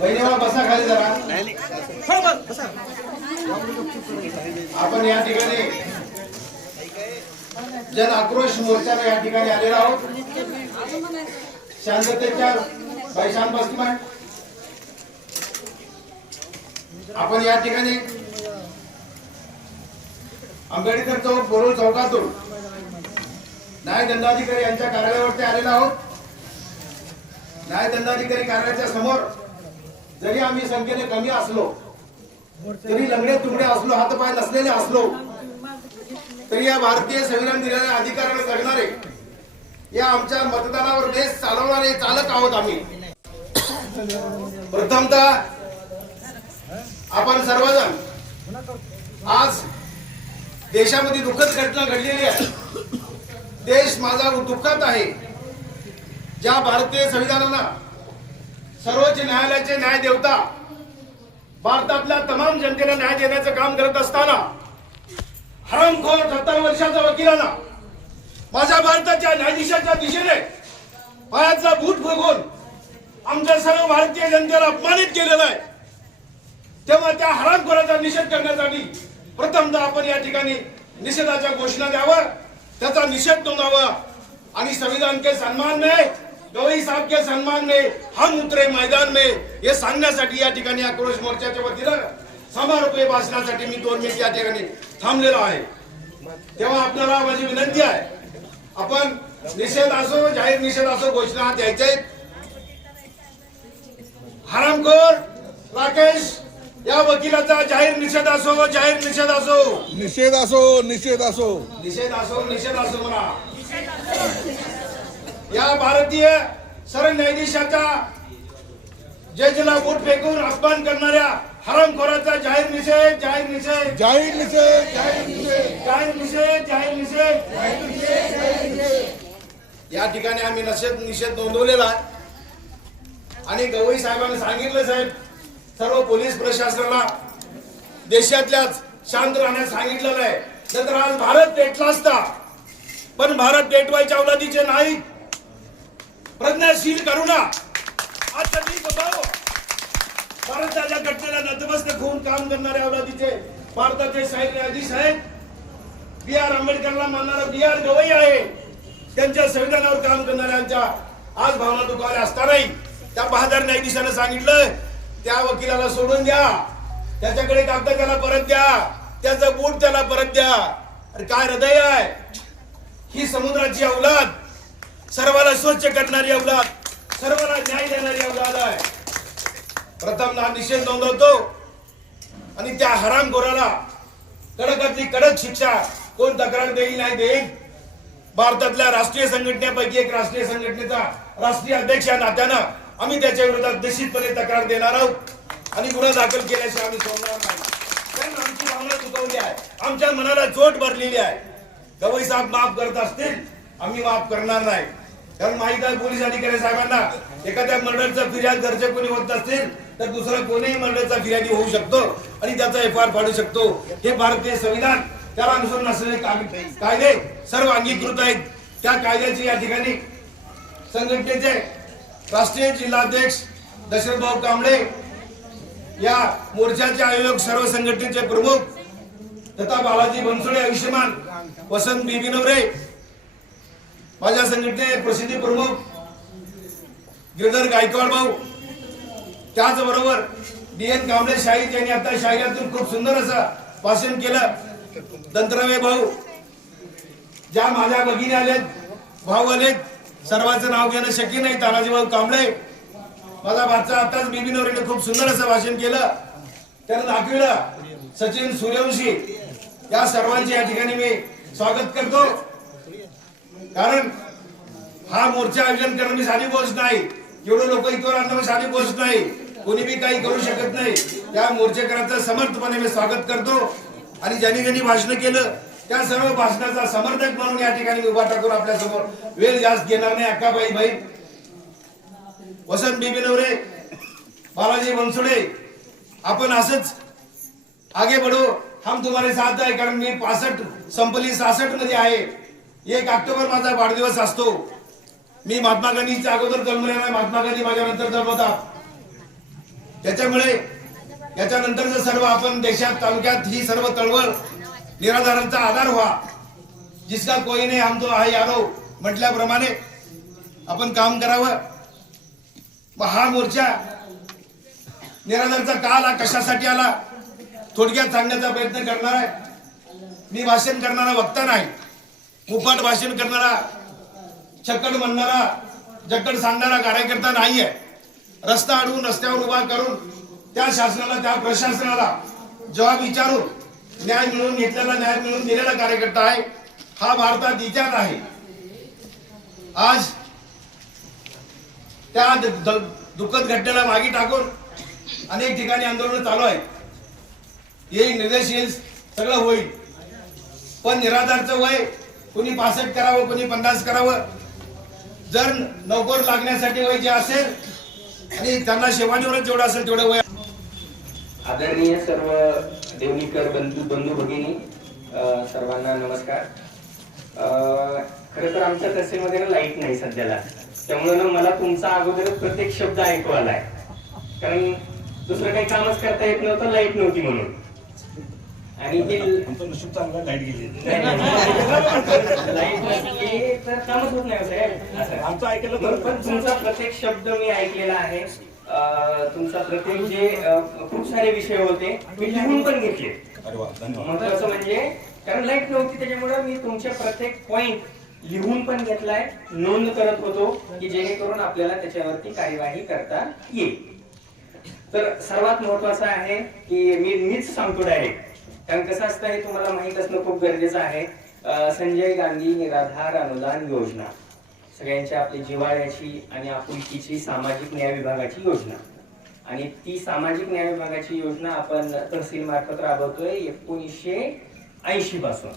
बहिणीवर बसा खाली जरा. आपण या ठिकाणी जन आक्रोश मोर्चाला या ठिकाणी आलेलो आहोत. शांततेच्या शांत बसती माय. आपण या ठिकाणी आंबेडकर चौक बोरोल चौकातून न्याय दंडाधिकारी यांच्या कार्यालयावरती आलेलो आहोत. न्याय दंडाधिकारी कार्यालयाच्या समोर जरी आम्ही संख्येने कमी असलो, तरी लंगडे तुकडे असलो, हातपाय नसलेले असलो, तरी या भारतीय संविधान दिलेल्या अधिकाराला जगणारे, या आमच्या मतदानावर देश चालवणारे चालक आहोत आम्ही. प्रथमतः आपण सर्वजण आज देशामध्ये दुःखद घटना घडलेली आहे. देश माझा दुःखात आहे. ज्या भारतीय संविधानाला सर्वोच्च न्यायालयाचे न्यायदेवता भारतातल्या तमाम जनतेला न्याय देण्याचं काम करत असताना हरामखोर 70 वर्षाचा वकिलांना माझ्या भारताच्या न्यायाधीशाच्या दिशेने पायाचा बूट फुगवून आमच्या सर्व भारतीय जनतेला अपमानित केलेलं आहे. तेव्हा त्या हरामखोराचा निषेध करण्यासाठी प्रथमतः आपण या ठिकाणी निषेधाच्या घोषणा द्यावं, त्याचा निषेध नोंदवावा आणि संविधान के सम्मान में, गवई साहब के सम्मान में हम उतरे मैदान में, हे सांगण्यासाठी या ठिकाणी आक्रोश मोर्चाच्या वतीनं समारोपीय भाषणासाठी मी 2 मिनिट या ठिकाणी थांबलेलो आहे. तेव्हा आपल्याला माझी विनंती आहे, आपण निषेध असो, जाहीर निषेध असो, घोषणा द्यायचे. हरामखोर राकेश या वकिलाचा जाहीर निषेध असो, जाहीर निषेध असो, निषेध असो, निषेध असो, निषेध असो, निषेध असो म्हणा. या भारतीय सरन्यायाधीशाचा जजला बूट फेकून अपमान करणाऱ्या हरामखोराचा जाहीर निषेध, जाहीर निषेध, जाहीर निषेध, जाहीर निषेध, जाहीर निषेध, जाहीर निषेध. या ठिकाणी आम्ही निषेध नोंदवलेला आहे आणि गवई साहेबांनी सांगितलं, साहेब सर्व पोलीस प्रशासनाला देशातल्याच शांत राहण्यास सांगितलेलं आहे. नंतर आज भारत पेटला असता, पण भारत पेटवायच्या अवलादीचे नाही. प्रज्ञाशील करुणा आज भारताच्या घटनेला नतमस्तक होऊन काम करणाऱ्या अवलादीचे भारताचे साहेब न्यायाधीश आहेत. B.R. आंबेडकरला मानणारा B.R. गवई आहे. त्यांच्या संविधानावर काम करणाऱ्यांच्या आज भावना दुखावल्या असतानाही त्या बहादर न्यायाधीशाने सांगितलं, त्या वकिलाला सोडून द्या, त्याच्याकडे कागद त्याला परत द्या, त्याचं बूट त्याला परत द्या. अरे काय हृदय आहे. ही समुद्राची अवलाद, सर्वाला स्वच्छ करणारी अवलाद, सर्वाला न्याय देणारी अवलाद आहे. प्रथम निषेध नोंदवतो आणि त्या हरामखोराला कडकातली कडक शिक्षा कोण तक्रार देईल नाही देईल. भारतातल्या राष्ट्रीय संघटनेपैकी एक राष्ट्रीय संघटनेचा राष्ट्रीय अध्यक्ष या नात्यानं आम्ही त्याच्या विरोधात निश्चितपणे तक्रार देणार आहोत आणि गुन्हा दाखल केल्याशिवाय आम्ही सोडणार नाही. कारण आमची भावना दुखावली आहे, आमच्या मनाला चोट भरलेली आहे. गवई साहेब माफ करत असतील, आम्ही माफ करणार नाही. कारण माहित आहे पोलीस अधिकारी साहेबांना, एखाद्या मर्डरचा फिर्याद घरचे कोणी होत असतील तर दुसरा कोणीही मर्डरचा फिर्यादी होऊ शकतो आणि त्याचा FIR फाडू शकतो. हे भारतीय संविधान, त्याला अनुसरून असलेले कायदे सर्व अंगीकृत आहेत. त्या कायद्याची या ठिकाणी संघटनेचे राष्ट्रीय जिल्हाध्यक्ष दशरथ भाऊ कांबळे, या मोर्चाचे आयोजक, सर्व संघटनेचे प्रमुख तथा बालाजी बनसोडे आयुष्यमान, वसंत बिबिनवरे, माझ्या संघटने प्रसिद्धी प्रमुख गिरधर गायकवाड भाऊ, त्याचबरोबर DN कांबळे शाहीद यांनी आता शाहिरातून खूप सुंदर असं भाषण केलं. दंतरवे भाऊ, ज्या माझ्या भगिनी आलेत, भाऊ आलेत, सर्वांचं नाव घेणं शक्य नाही. तानाजी भाऊ कांबळे, माझा भाचा आताच बिबिनवरेने खूप सुंदर असं भाषण केलं, त्यानं दाखविलं. सचिन सूर्यवंशी, या सर्वांचे या ठिकाणी मी स्वागत करतो. कारण हा मोर्चा आयोजन करणं मी साधी गोष्ट नाही. एवढं लोक इथवर आणणं मी साधी गोष्ट नाही. कोणी बी काही करू शकत नाही. त्या मोर्चेकरांचं समर्थपणे मी स्वागत करतो आणि ज्यांनी ज्यांनी भाषण केलं त्या सर्व भाषणाचा समर्थक म्हणून या ठिकाणी उभा टाकून आपल्या समोर वेळ जास्त घेणार नाही. अक्काबाई भाई, वसंत बिबिनवरे, बालाजी बनसोडे, आपण असंच आगे बढो, हम तुम्हारे साथ आहे. कारण मी 65 संपली 66 मध्ये आहे. 1 ऑक्टोबर माझा वाढदिवस असतो. मी महात्मा गांधीच्या अगोदर जन्मलेला, महात्मा गांधी माझ्या नंतर जन्मतात. त्याच्यामुळे याच्यानंतरचं सर्व आपण देशात तालुक्यात ही सर्व चळवळ निराधारांचा आधार व्हा. जिसका कोई नाही हम तो आहे यारो म्हटल्याप्रमाणे आपण काम करावं. हा मोर्चा निराधारचा का आला, कशासाठी आला, थोडक्यात सांगण्याचा प्रयत्न करणार आहे. मी भाषण करणारा वक्ता नाही, मुफाट भाषण करणारा, चक्कड म्हणणारा, जक्कड सांगणारा कार्यकर्ता नाहीये. रस्ता अडवून रस्त्यावर उभा करून त्या शासनाला, त्या प्रशासनाला जबाब विचारून न्याय मिळवून घेतलेला, न्याय मिळवून दिलेला कार्यकर्ता आहे. हा भारतात इतिहास आहे. आज त्या दुःखद घटनेला मागे टाकून अनेक ठिकाणी आंदोलन चालू आहे. येईल, निर्देश येईल, सगळं होईल. पण निराधारचं वय कोणी 65 करावं, कोणी 50 करावं. जर नोकर लागण्यासाठी वय जे असेल आणि त्यांना शेवाणीवरच जेवढं असेल तेवढं वय. आदरणीय सर्व देवणीकर बंधू भगिनी, सर्वांना नमस्कार. खरं तर आमच्या तहसीलमध्ये ना लाईट नाही सध्याला, त्यामुळे ना मला तुमचा अगोदर प्रत्येक शब्द ऐकू आलाय. कारण दुसरं काही कामच करता येत नव्हतं, लाईट नव्हती म्हणून. आणि हे लाईट गेली तर कामच होत नाही साहेब. आमचं ऐकलं पण तुमचा प्रत्येक शब्द मी ऐकलेला आहे. तुमचा प्रत्येक जे खूप सारे विषय होते मी लिहून पण घेतले. महत्वाचं म्हणजे कारण लाईट नव्हती त्याच्यामुळे मी तुमचे प्रत्येक पॉइंट लिहून पण घेतलाय, नोंद करत होतो की जेणेकरून आपल्याला त्याच्यावरती कार्यवाही करता येईल. तर सर्वात महत्वाचं आहे की मीच सांगतो डायरेक्ट, कारण कसं असतं हे तुम्हाला माहित असणं खूप गरजेचं आहे. संजय गांधी निराधार अनुदान योजना सगळ्यांच्या आपली जिव्हाळ्याची आणि आपुलकीची सामाजिक न्याय विभागाची योजना, आणि ती सामाजिक न्याय विभागाची योजना आपण तहसील मार्फत राबवतोय 1980 पासून.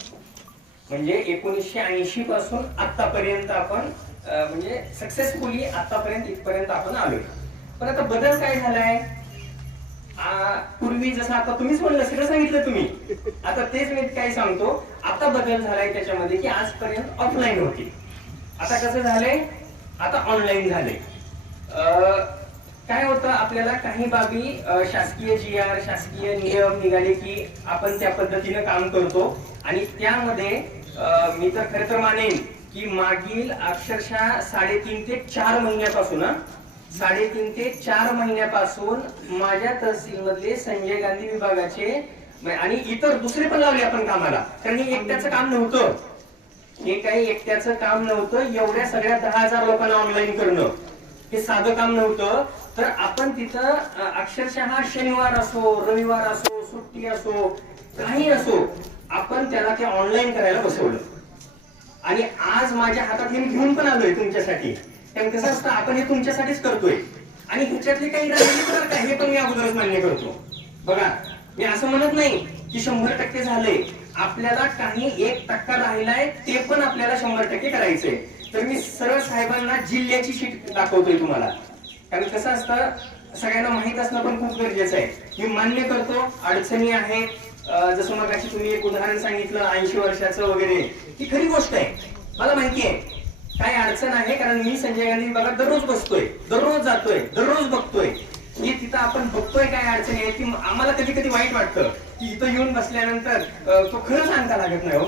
म्हणजे 1980 पासून आतापर्यंत आपण म्हणजे सक्सेसफुली आतापर्यंत इथपर्यंत आपण आलोय. पण आता बदल काय झालाय, पूर्वी जसं आता तुम्हीच म्हणलं, सगळं सांगितलं तुम्ही, आता तेच मी काय सांगतो. आता बदल झालाय त्याच्यामध्ये की आजपर्यंत ऑफलाईन होती, आता कसं झालंय, आता ऑनलाईन झाले. काय होतं, आपल्याला काही बाबी शासकीय GR, शासकीय नियम निघाले की आपण त्या पद्धतीनं काम करतो. आणि त्यामध्ये मी तर खरं तर मानेन की मागील अक्षरशः 3.5 ते 4 महिन्यापासून 3.5 ते 4 महिन्यापासून माझ्या तहसील मधले संजय गांधी विभागाचे आणि इतर दुसरे पण लावले आपण कामाला. कारण हे एकट्याचं काम नव्हतं, हे काही एकट्याचं काम नव्हतं. एवढ्या सगळ्या 10,000 लोकांना ऑनलाईन करणं हे साधं काम नव्हतं. तर आपण तिथं अक्षरशः शनिवार असो, रविवार असो, सुट्टी असो, काही असो, आपण त्याला ते ऑनलाईन करायला बसवलं. आणि आज माझ्या हातात हे घेऊन पण आलोय तुमच्यासाठी. कारण कसं असतं, आपण हे तुमच्यासाठीच करतोय. आणि ह्याच्यातले काही राहिले तर काय हे पण मी अगोदरच मान्य करतो. बघा, मी असं म्हणत नाही की 100% झाले, आपल्याला काही 1% राहिलाय ते पण आपल्याला 100% करायचंय. तर मी सरळ साहेबांना जिल्ह्याची शीट दाखवतोय तुम्हाला. कारण कसं असतं, सगळ्यांना माहित असणं पण खूप गरजेचं आहे. मी मान्य करतो अडचणी आहेत. जसं मग तुम्ही एक उदाहरण सांगितलं 80 वर्षाचं वगैरे, ही खरी गोष्ट आहे, मला माहिती आहे काय अडचण आहे. कारण मी संजय गांधी विभागात दररोज बसतोय, दररोज जातोय, दररोज बघतोय की तिथं आपण बघतोय काय अडचणी आहे. की आम्हाला कधी कधी वाईट वाटतं की इथं येऊन बसल्यानंतर तो खरं सांगता लागत नाही. हो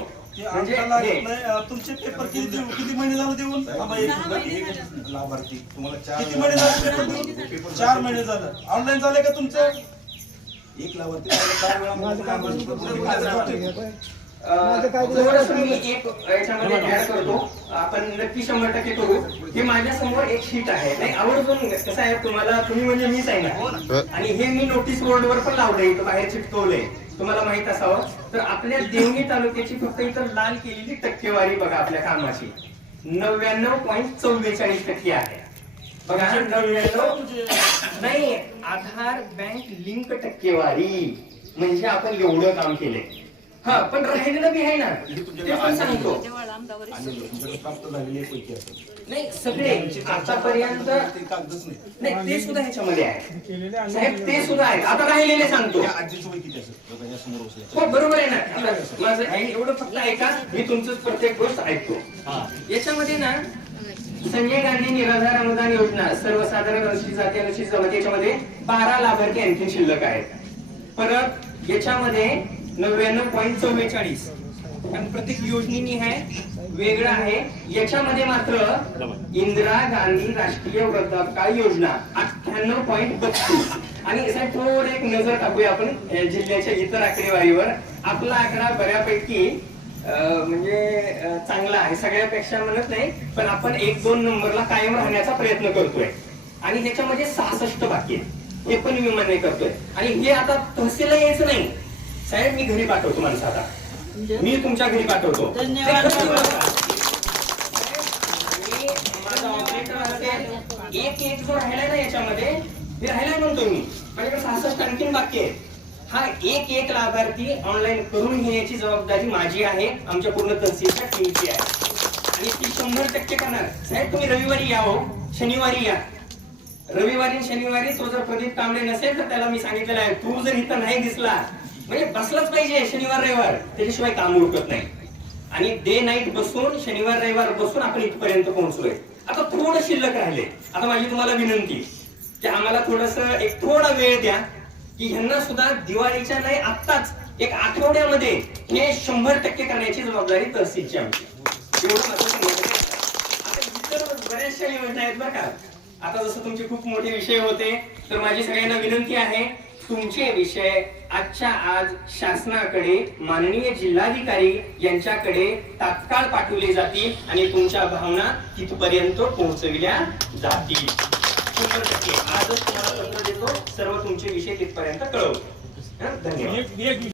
म्हणजे तुमचे पेपर किती महिने झाले देऊन? लाभार्थी तुम्हाला किती महिने झाले? 4 महिने झालं. ऑनलाईन झाले का तुमचं? एक लाभार्थी 4 वेळा मी एक याच्यामध्ये ऍड करतो, आपण नक्की 100% करू. हे माझ्या समोर एक शीट आहे, नाही आवर्जून कसं आहे तुम्हाला, तुम्ही म्हणजे मीच आहे ना. आणि हे मी नोटीस बोर्डवर पण लावलंय, इथं बाहेर चिटकवलंय, तुम्हाला माहित असावं. तर आपल्या देवणी तालुक्याची फक्त इथं लाल केलेली टक्केवारी बघा आपल्या कामाची 99.44% आहे. बघा 99 नाही, आधार बँक लिंक टक्केवारी म्हणजे आपण एवढं काम केलंय. हा, पण राहिलेलं बी आहे ना, ते पण सांगतो. नाही सगळे आतापर्यंत नाही, ते सुद्धा ह्याच्यामध्ये आहे साहेब, ते सुद्धा आहे. आता राहिलेले सांगतो. हो बरोबर आहे ना. माझं एवढं फक्त ऐका, मी तुमचं प्रत्येक गोष्ट ऐकतो. याच्यामध्ये ना संजय गांधी निराधार अनुदान योजना सर्वसाधारण अनुसूचित जाती अनुसूचित जमाती याच्यामध्ये 12 लाभार्थी आणखी शिल्लक आहेत. परत याच्यामध्ये 99.44 आणि प्रत्येक योजनेनी आहे वेगळं आहे. याच्यामध्ये मात्र इंदिरा गांधी राष्ट्रीय वृद्धापकाळ योजना 98.32 आणि साहेब थोडं एक नजर टाकूया आपण जिल्ह्याच्या इतर आकडेवारीवर. आपला आकडा बऱ्यापैकी म्हणजे चांगला आहे, सगळ्यापेक्षा म्हणत नाही, पण आपण 1-2 नंबरला कायम राहण्याचा प्रयत्न करतोय. आणि त्याच्यामध्ये 66 बाकी आहे, हे पण मी मान्य करतोय. आणि हे आता तहसीलला यायचं नाही साहेब, मी घरी पाठवतो माणसं, आता मी तुमच्या घरी पाठवतो. माझा ऑपरेटर असेल एक जो राहिलाय ना याच्यामध्ये, हे राहिलाय म्हणतो मी, माझ्याकडे 66 आणखीन बाकी आहे. हा एक लाभार्थी ऑनलाईन करून घेण्याची जबाबदारी माझी आहे, आमच्या पूर्ण तहसीलच्या टीमची आहे. आणि ती 100% करणार. साहेब तुम्ही रविवारी या, हो शनिवारी या. रविवारी शनिवारी तो जर प्रदीप कांबळे नसेल तर त्याला मी सांगितलेलं आहे, तू जर इथं नाही दिसला म्हणजे बसलाच पाहिजे शनिवार रविवार, त्याच्याशिवाय काम उरकत नाही. आणि डे नाईट बसून शनिवार रविवार बसून आपण इथपर्यंत पोहोचलोय. आता थोडं शिल्लक राहिले. आता माझी तुम्हाला विनंती की आम्हाला एक थोडा वेळ द्या, की ह्यांना सुद्धा दिवाळीच्या नाही आत्ताच 1 आठवड्यामध्ये हे 100% करण्याची जबाबदारी तहसीलची आमची. एवढं माझं सांगितलं. आता इतर बऱ्याचशा योजना आहेत बरं का. आता जसं तुमचे खूप मोठे विषय होते, तर माझी सगळ्यांना विनंती आहे, तुमचे विषय आजच्या आज शासनाकडे माननीय जिल्हाधिकारी यांच्याकडे तात्काळ पाठवले जातील आणि तुमच्या भावना तिथपर्यंत पोहोचविल्या जातील. 100% आजच तुम्हाला पत्र देतो, सर्व तुमचे विषय तिथपर्यंत कळवतो. धन्यवाद.